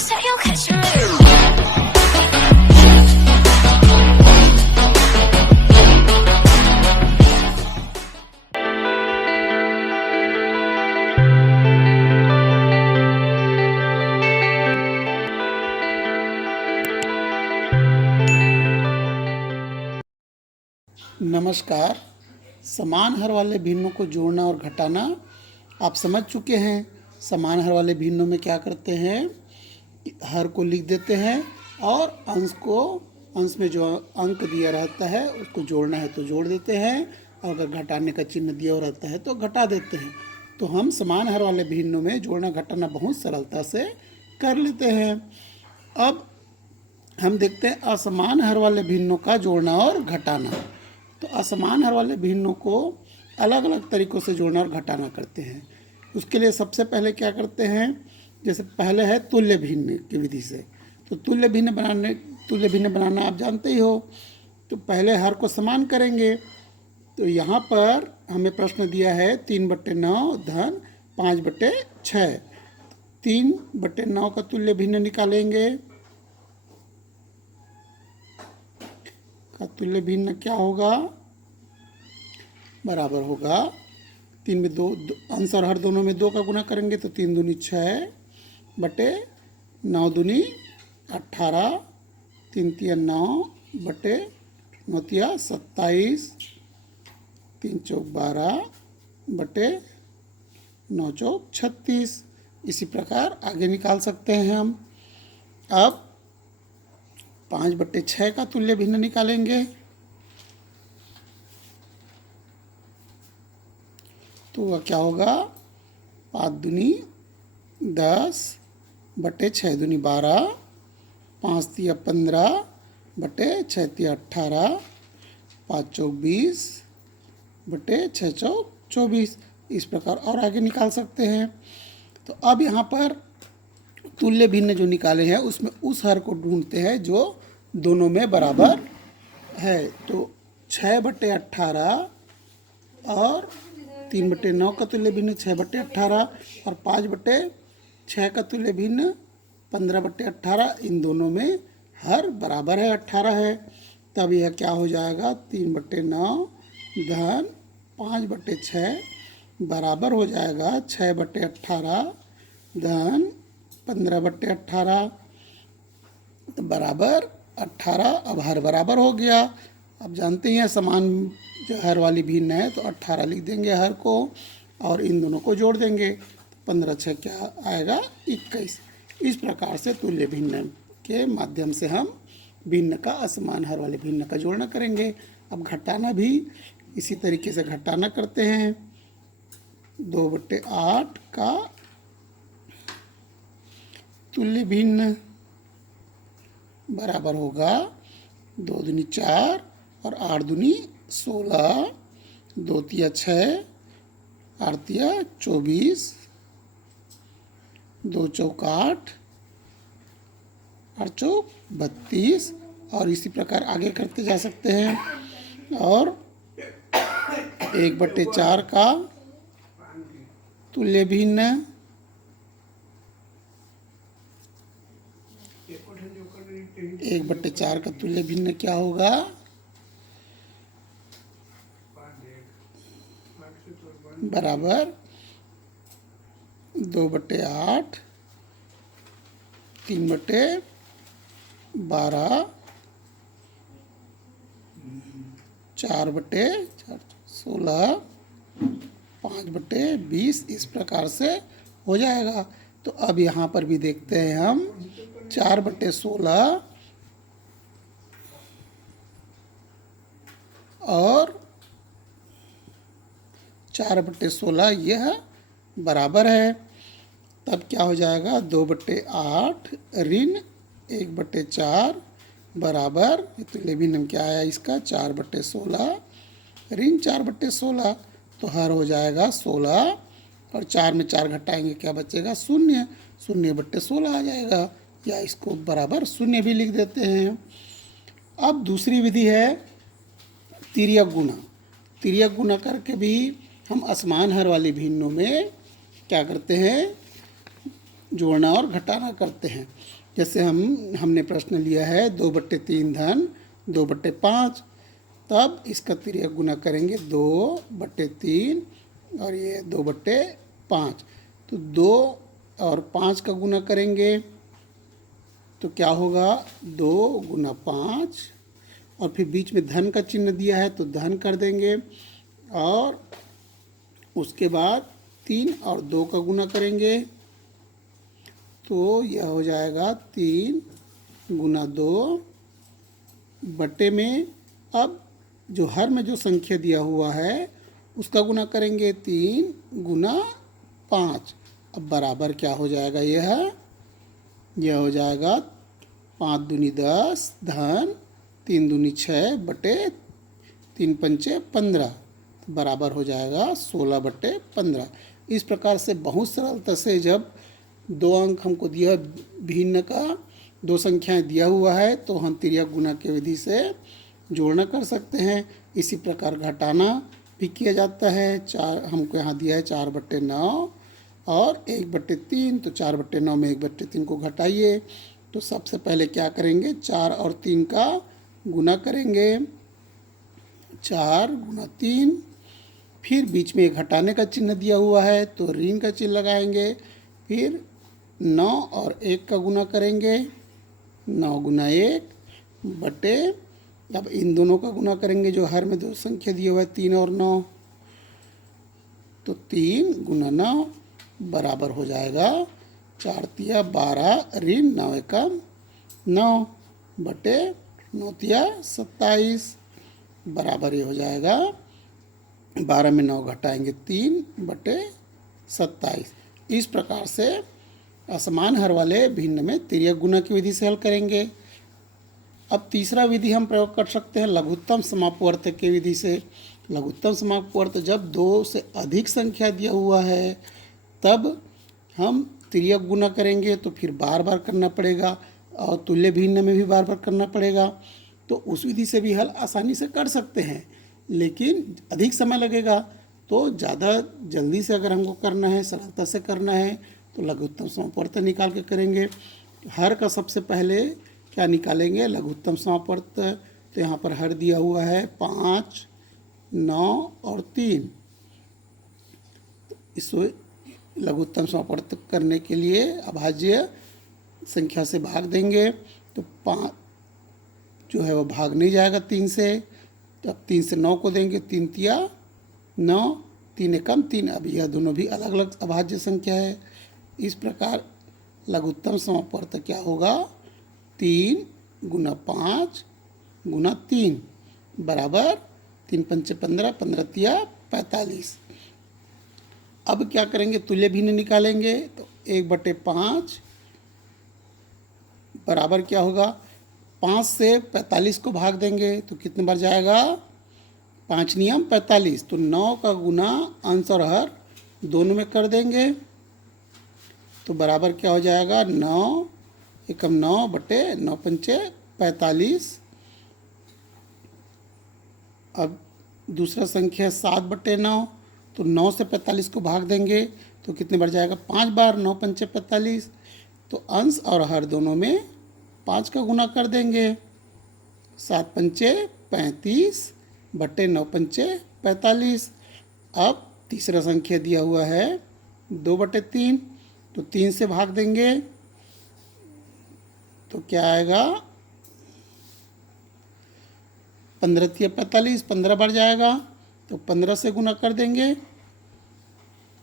say you'll catch me. नमस्कार। समान हर वाले भिन्नों को जोड़ना और घटाना आप समझ चुके हैं। समान हर वाले भिन्नों में क्या करते हैं, हर को लिख देते हैं और अंश में जो अंक दिया रहता है उसको जोड़ना है तो जोड़ देते हैं, और अगर घटाने का चिन्ह दिया रहता है तो घटा देते हैं। तो हम समान हर वाले भिन्नों में जोड़ना घटाना बहुत सरलता से कर लेते हैं। अब हम देखते हैं असमान हर वाले भिन्नों का जोड़ना और घटाना। तो असमान हर वाले भिन्नों को अलग अलग तरीक़ों से जोड़ना और घटाना करते हैं। उसके लिए सबसे पहले क्या करते हैं, जैसे पहले है तुल्य भिन्न की विधि से। तो तुल्य भिन्न बनाना आप जानते ही हो। तो पहले हर को समान करेंगे। तो यहाँ पर हमें प्रश्न दिया है 3/9 धन 5/6। 3/9 का तुल्य भिन्न निकालेंगे। का तुल्य भिन्न क्या होगा, बराबर होगा 3 में 2 अंश और हर दोनों में 2 का गुना करेंगे तो 3 दूनी 6 बटे 9 दूनी 18, 3 तिया 9 बटे 9 तिया 27, 3 चौक 12 बटे 9 चौक 36। इसी प्रकार आगे निकाल सकते हैं हम। अब 5/6 का तुल्य भिन्न निकालेंगे। तो वह क्या होगा, 5 दूनी 10 बटे 6 दूनी 12, 5 तिया 15 बटे 6 तिया 18, 5 चौक 20 बटे 6 चौक 24। इस प्रकार और आगे निकाल सकते हैं। तो अब यहाँ पर तुल्य भिन्न जो निकाले हैं उसमें उस हर को ढूंढते हैं जो दोनों में बराबर है। तो 6/18 और 3/9 का तुल्य भिन्न 6/18 और 5/6 का तुल्य भिन्न 15/18। इन दोनों में हर बराबर है, 18 है। तब यह क्या हो जाएगा, 3/9 धन 5/6 बराबर हो जाएगा 6/18 धन 15/18। तो बराबर 18। अब हर बराबर हो गया। अब जानते हैं समान जो हर वाली भिन्न है तो 18 लिख देंगे हर को और इन दोनों को जोड़ देंगे। 15/6 क्या आएगा, 21। इस प्रकार से तुल्य भिन्न के माध्यम से हम भिन्न का असमान हर वाले भिन्न का जोड़ना करेंगे। अब घटाना भी इसी तरीके से घटाना करते हैं। 2/8 का तुल्य भिन्न बराबर होगा 2 दूनी 4 और 8 दूनी 16, 2 तिया 6, 8 तिया 24, 2 चौक 8, 8 चौक 32। और इसी प्रकार आगे करते जा सकते हैं। और 1/4 का तुल्य भिन्न 1/4 का तुल्य भिन्न क्या होगा, बराबर 2/8, 3/12, 4/16, 5/20। इस प्रकार से हो जाएगा। तो अब यहाँ पर भी देखते हैं हम 4/16 और 4/16 यह बराबर है। तब क्या हो जाएगा, 2/8 ऋण 1/4 बराबर तुल्य भिन्न क्या आया इसका, 4/16 ऋण 4/16। तो हर हो जाएगा 16 और 4 में 4 घटाएंगे क्या बचेगा, 0। 0/16 आ जाएगा, या इसको बराबर 0 भी लिख देते हैं। अब दूसरी विधि है तिर्यक गुणा। तिर्यक गुणा करके भी हम असमान हर वाली भिन्नों में क्या करते हैं, जोड़ना और घटाना करते हैं। जैसे हमने प्रश्न लिया है 2/3 धन 2/5, तब इसका तिर्यक गुना करेंगे 2/3 और ये 2/5। तो 2 और 5 का गुना करेंगे तो क्या होगा, 2 गुना 5, और फिर बीच में धन का चिन्ह दिया है तो धन कर देंगे, और उसके बाद 3 और 2 का गुना करेंगे तो यह हो जाएगा 3 गुना 2 बटे में, अब जो हर में जो संख्या दिया हुआ है उसका गुना करेंगे 3 गुना 5। अब बराबर क्या हो जाएगा, यह हो जाएगा 5 दूनी 10 धन 3 दूनी 6 बटे 3 पंचे 15, बराबर हो जाएगा 16/15। इस प्रकार से बहुत सरलता से जब 2 अंक हमको दिया भिन्न का, 2 संख्याएं दिया हुआ है तो हम तिर्यक गुना की विधि से जोड़ना कर सकते हैं। इसी प्रकार घटाना भी किया जाता है। 4 हमको यहाँ दिया है 4/9 और 1/3, तो 4/9 में 1/3 को घटाइए। तो सबसे पहले क्या करेंगे, 4 और 3 का गुना करेंगे, 4 गुना 3, फिर बीच में एक घटाने का चिन्ह दिया हुआ है तो ऋण का चिन्ह लगाएंगे, फिर 9 और 1 का गुना करेंगे, 9 गुना 1 बटे, अब इन दोनों का गुना करेंगे जो हर में 2 संख्या दिया हुआ है 3 और 9, तो 3 गुना 9 बराबर हो जाएगा 4 तिया 12 ऋण 9 एकम 9 बटे 9 तिया 27, बराबर ये हो जाएगा 12 में 9 घटाएंगे 3 बटे 27। इस प्रकार से असमान हर वाले भिन्न में तिर्यक गुना की विधि से हल करेंगे। अब तीसरा विधि हम प्रयोग कर सकते हैं लघुत्तम समापवर्त की विधि से। लघुत्तम समापवर्त जब 2 से अधिक संख्या दिया हुआ है तब हम तिर्यक गुना करेंगे तो फिर बार बार करना पड़ेगा, और तुल्य भिन्न में भी बार बार करना पड़ेगा। तो उस विधि से भी हल आसानी से कर सकते हैं, लेकिन अधिक समय लगेगा। तो ज़्यादा जल्दी से अगर हमको करना है, सरलता से करना है, तो लघुत्तम समापवर्त निकाल के करेंगे। हर का सबसे पहले क्या निकालेंगे, लघुत्तम समापवर्त। तो यहाँ पर हर दिया हुआ है 5, 9 और 3। इसको लघुत्तम समापवर्त करने के लिए अभाज्य संख्या से भाग देंगे तो 5 जो है वो भाग नहीं जाएगा 3 से, तो अब 3 से 9 को देंगे, 3 तिया 9, 3 एकम 3। अब यह दोनों भी अलग अलग अभाज्य संख्या है। इस प्रकार लघुत्तम समापवर्त क्या होगा, 3 गुना 5 गुना 3 बराबर 3 पंचे 15, 15 तिया 45। अब क्या करेंगे, तुल्य भिन्न निकालेंगे तो 1/5 बराबर क्या होगा, 5 से 45 को भाग देंगे तो कितने बार जाएगा, 5 नियम 45। तो 9 का गुना अंश और हर दोनों में कर देंगे तो बराबर क्या हो जाएगा, 9 एकम 9 बटे 9 पंचे 45। अब दूसरा संख्या 7/9, तो 9 से 45 को भाग देंगे तो कितने बार जाएगा, 5 बार, 9 पंचे 45। तो अंश और हर दोनों में 5 का गुना कर देंगे, 7 पंचे 35 बटे 9 पंचे 45। अब तीसरा संख्या दिया हुआ है 2/3, तो 3 से भाग देंगे तो क्या आएगा, 15 तिया 45, 15 बार जाएगा तो 15 से गुना कर देंगे,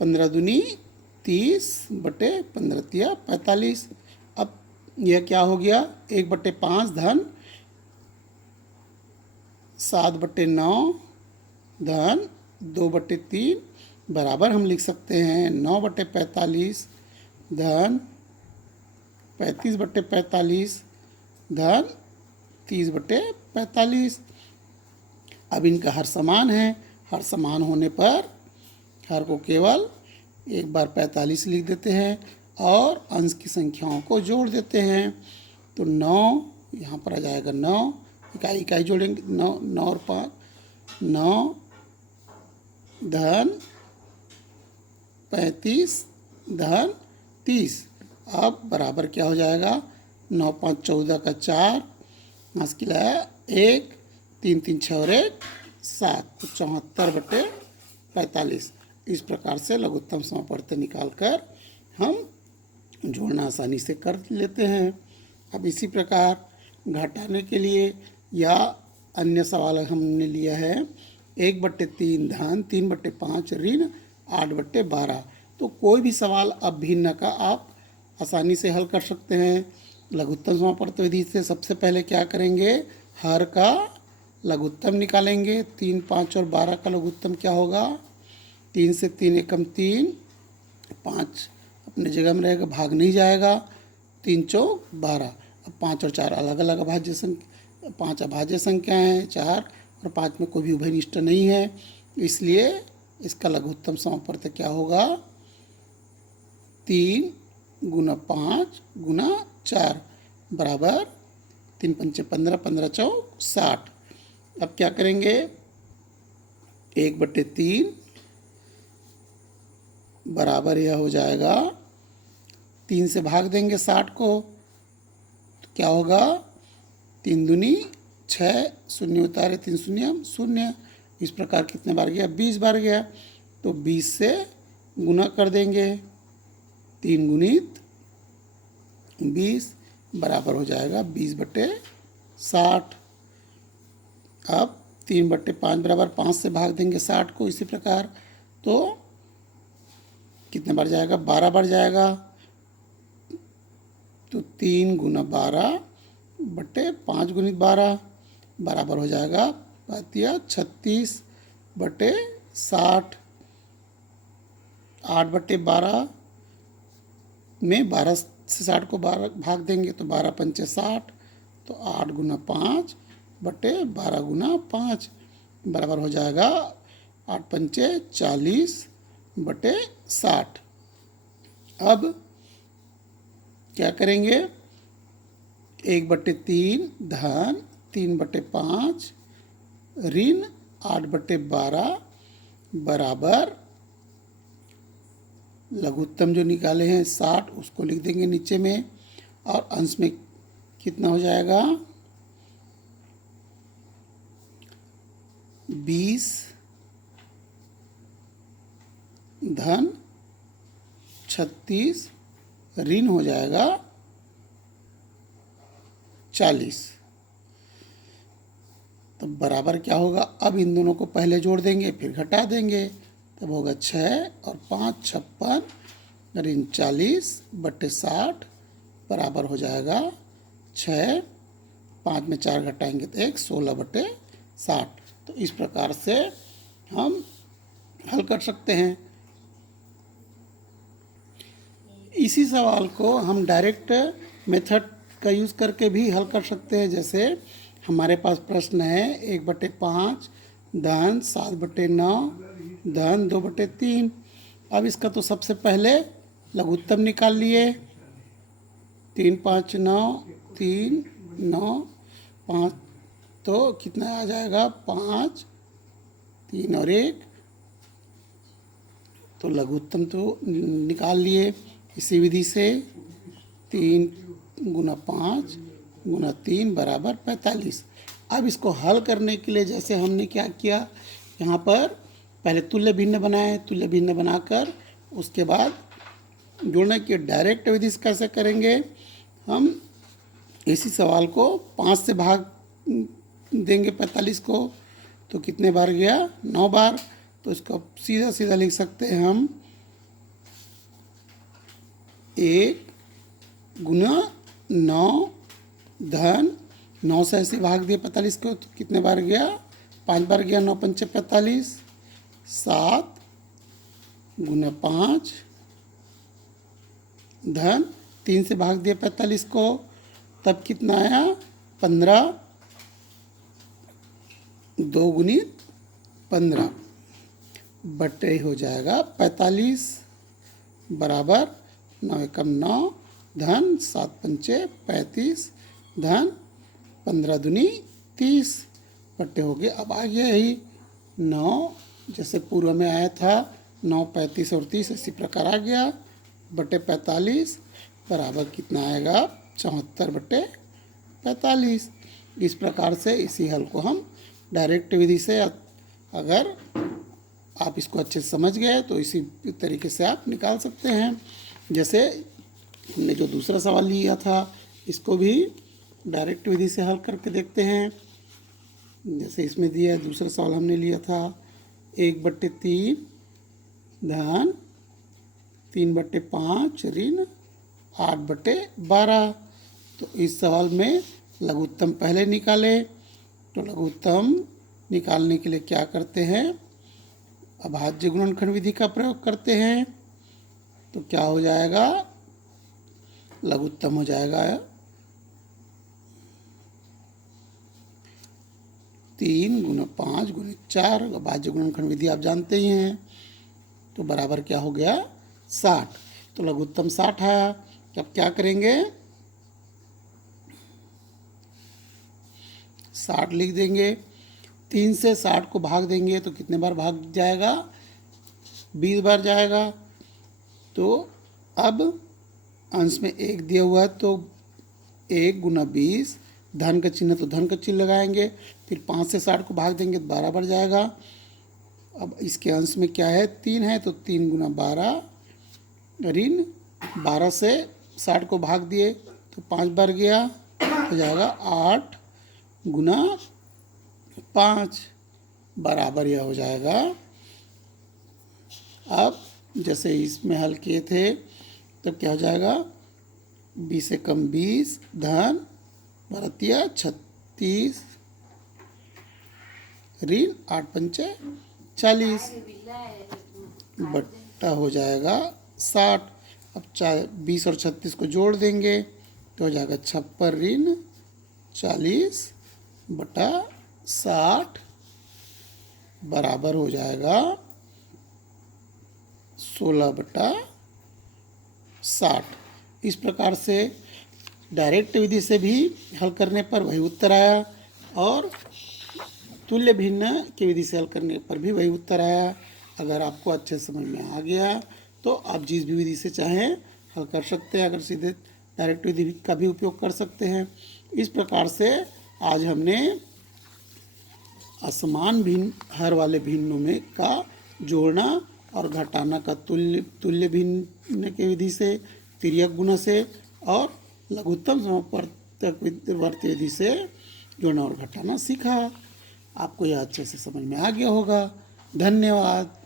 15 दूनी 30 बटे 15 तिया 45। अब यह क्या हो गया, 1/5 धन 7/9 धन 2/3 बराबर हम लिख सकते हैं 9/45 धन 35/45 धन 30/45। अब इनका हर समान है, हर समान होने पर हर को केवल एक बार 45 लिख देते हैं और अंश की संख्याओं को जोड़ देते हैं। तो 9 यहाँ पर आ जाएगा, 9 इकाई इकाई जोड़ेंगे, 9 9 और 5 9 धन 35 धन 30। अब बराबर क्या हो जाएगा, 9 5 14 का 4, 5 की लाया 1, 3 3 6 और 1 7, तो 74/45। इस प्रकार से लघुत्तम समापवर्त्य निकाल कर हम जोड़ना आसानी से कर लेते हैं। अब इसी प्रकार घटाने के लिए या अन्य सवाल हमने लिया है 1/3 धन, 3/5 ऋण, 8/12। तो कोई भी सवाल अब भिन्न का आप आसानी से हल कर सकते हैं। लघुत्तम समापवर्त्य विधि से सबसे पहले क्या करेंगे, हर का लघुत्तम निकालेंगे। 3 5 और 12 का लघुत्तम क्या होगा, 3 से 3 एकम 3, 5 अपने जगह में रहेगा, भाग नहीं जाएगा, 3 चौक 12। अब 5 और 4 अलग अलग अभाज्य संख्या, 5 अभाज्य संख्या हैं, 4 और 5 में कोई भी उभयनिष्ठ नहीं है, इसलिए इसका लघुत्तम समापवर्त्य क्या होगा, 3 गुना 5 गुना 4 बराबर 3 पंचे 15, 15 चौक 60। अब क्या करेंगे, 1/3 बराबर यह हो जाएगा, 3 से भाग देंगे 60 को, तो क्या होगा, 3 दूनी 6, शून्य उतारे 3 शून्य 0। इस प्रकार कितने बार गया, 20 बार गया, तो 20 से गुना कर देंगे, 3 गुणित 20 बराबर हो जाएगा 20/60। अब 3/5 बराबर 5 से भाग देंगे 60 को, इसी प्रकार तो कितने बार जाएगा, 12 बार जाएगा, तो 3 गुना 12/5 गुणित 12 बराबर हो जाएगा 36/60। 8/12 में 12 से 60 को 12 भाग देंगे तो 12 पंचे 60, तो 8 गुना 5/12 गुना 5 बराबर हो जाएगा 8 पंचे 40/60। अब क्या करेंगे, 1/3 धन, 3/5 ऋण, 8/12 बराबर लघुत्तम जो निकाले हैं 60 उसको लिख देंगे नीचे में, और अंश में कितना हो जाएगा, 20 धन 36 ऋण हो जाएगा 40। तो बराबर क्या होगा, अब इन दोनों को पहले जोड़ देंगे फिर घटा देंगे, तब होगा 6 और 5 56 ऋण 40/60 बराबर हो जाएगा 6, 5 में 4 घटाएंगे तो 1, 16/60। तो इस प्रकार से हम हल कर सकते हैं। इसी सवाल को हम डायरेक्ट मेथड का यूज़ करके भी हल कर सकते हैं। जैसे हमारे पास प्रश्न है 1/5 धन 7/9 धन 2/3। अब इसका तो सबसे पहले लघुत्तम निकाल लिए, 3 5 9, 3 9 5, तो कितना आ जाएगा, 5 3 और 1, तो लघुत्तम तो निकाल लिए इसी विधि से। 3 गुना 5 गुना 3 बराबर 45। अब इसको हल करने के लिए जैसे हमने क्या किया, यहाँ पर पहले तुल्य भिन्न बनाए, तुल्य भिन्न बनाकर उसके बाद जोड़ने की डायरेक्ट विधि से कैसे करेंगे, हम इसी सवाल को 5 से भाग देंगे 45 को, तो कितने बार गया, 9 बार। तो इसको सीधा सीधा लिख सकते हैं हम, 1 गुना 9 धन 9 से ऐसे भाग दिए 45 को, तो कितने बार गया, 5 बार गया, 9 पंचे 45, 7 गुना 5 धन 3 से भाग दिया 45 को, तब कितना आया, 15, 2 गुणित 15 बटे हो जाएगा 45 बराबर 9 एकम 9 धन 7 पंचे 35 धन 15 दूनी 30 बटे हो गए। अब आ गया यही 9, जैसे पूर्व में आया था 9 35 और 30, इसी प्रकार आ गया बटे 45 बराबर कितना आएगा, 74/45। इस प्रकार से इसी हल को हम डायरेक्ट विधि से, अगर आप इसको अच्छे से समझ गए तो इसी तरीके से आप निकाल सकते हैं। जैसे हमने जो दूसरा सवाल लिया था इसको भी डायरेक्ट विधि से हल करके देखते हैं। जैसे इसमें दिया दूसरा सवाल हमने लिया था 1/3 धन 3/5 ऋण 8/12। तो इस सवाल में लघुत्तम पहले निकाले, तो लघुत्तम निकालने के लिए क्या करते हैं, अभाज्य गुणनखंड विधि का प्रयोग करते हैं। तो क्या हो जाएगा, लघुत्तम हो जाएगा 3 × 5 × 4। अभाज्य गुणनखंड विधि आप जानते ही हैं। तो बराबर क्या हो गया 60। तो लघुत्तम 60 आया। अब क्या करेंगे, 60 लिख देंगे। 3 से 60 को भाग देंगे तो कितने बार भाग जाएगा, 20 बार जाएगा। तो अब अंश में 1 दिया हुआ है तो 1 × 20, धन का चिन्ह तो धन का चिन्ह लगाएंगे। फिर 5 से 60 को भाग देंगे तो 12 बार जाएगा। अब इसके अंश में क्या है, 3 है तो 3 × 12 ऋण 12 से 60 को भाग दिए तो 5 बार गया तो जाएगा 8 × 5 बराबर यह हो जाएगा। अब जैसे इसमें हल किए थे तो क्या हो जाएगा, 20 से कम 20 धन 36 ऋण 8×5 40 बट्टा हो जाएगा 60। अब 20 और 36 को जोड़ देंगे तो हो जाएगा 56 ऋण 40/60 बराबर हो जाएगा 16/60। इस प्रकार से डायरेक्ट विधि से भी हल करने पर वही उत्तर आया और तुल्य भिन्न की विधि से हल करने पर भी वही उत्तर आया। अगर आपको अच्छे समझ में आ गया तो आप जिस भी विधि से चाहें हल कर सकते हैं। अगर सीधे डायरेक्ट विधि का भी उपयोग कर सकते हैं। इस प्रकार से आज हमने असमान भिन्न हर वाले भिन्नों में का जोड़ना और घटाना का तुल्य भिन्न की विधि से, तिर्यक गुणा से और लघुत्तम समापवर्ती विधि से जोड़ना और घटाना सीखा। आपको यह अच्छे से समझ में आ गया होगा। धन्यवाद।